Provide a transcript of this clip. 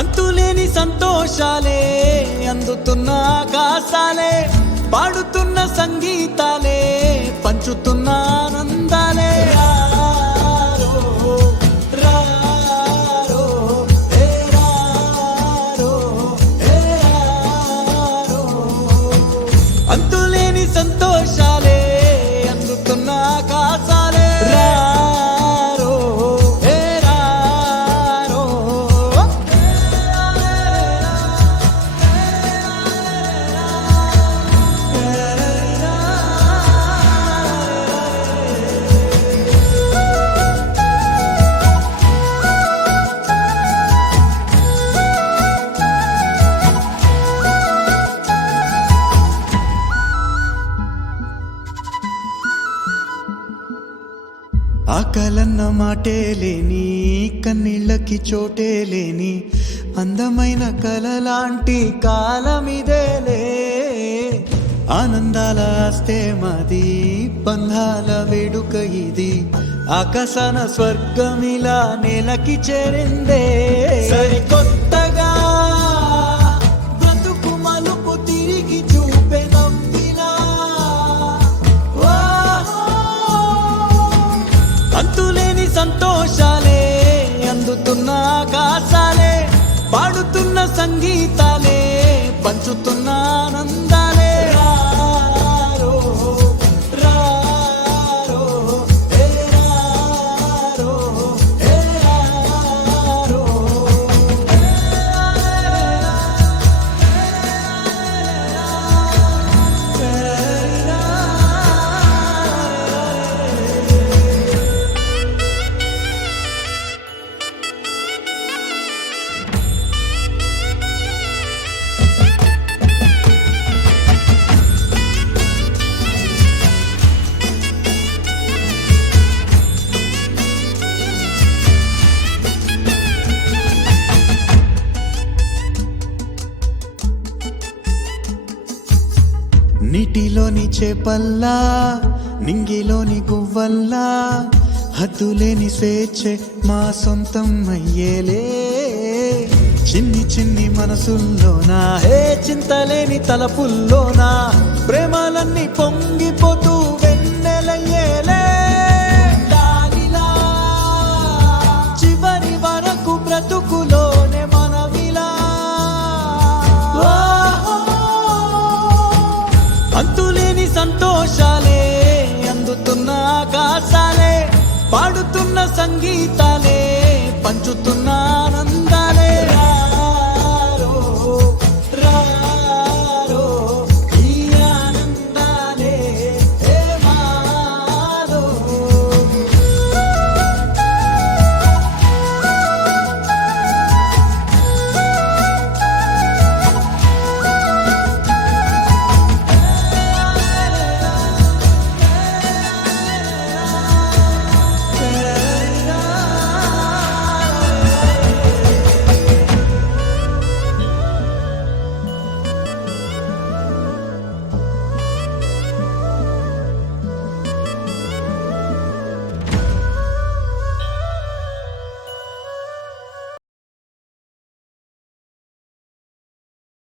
అంతులేని సంతోషాలే అందుతున్న ఆకాశాలే, పాడుతున్న సంగీతాలే, పంచుతున్న ఆనందాలే. రారో, రారో, ఏ రారో, ఏ రారో. అంతులేని సంతోషాలే అందుతున్న ఆకాశాలే. రారో, ఏ రారో. ఆకలన్న మాటే లేని, కన్నీళ్ళకి చోటే లేని, అందమైన కలలాంటి కాలమిదేలే. ఆనందాల ఆస్తే మాది, బంధాల వేడుక ఇది, ఆకాశాన స్వర్గమిలా నేలకి చేరిందే. సరికొత్తగా బ్రతుకు మలుపు తిరిగి చూపే నవ్విలా. అంతులేని సంతోషాలే అందుతున్న ఆకాశాలే, పాడుతున్న సంగీతాలే, పంచుతున్న ఆనందాలే. రారో, రారో, ఏ రారో, ఏ రారో. నీటిలోని చేపల్లా, నింగిలోని గువ్వల్లా, హద్దులేని స్వేచ్ఛే మా సొంతం అయ్యేలే. చిన్ని చిన్ని మనసుల్లోనా, ఏ చింతలేని తలపుల్లోనా, ప్రేమలన్నీ పొంగిపోతూ వెన్నెలయ్యేలే. దానిలా చివరి వరకు బ్రతుకులోనే మనవిలా. అంతులేని సంతోషాలే అందుతున్న ఆకాశాలే, పాడుతున్న సంగీత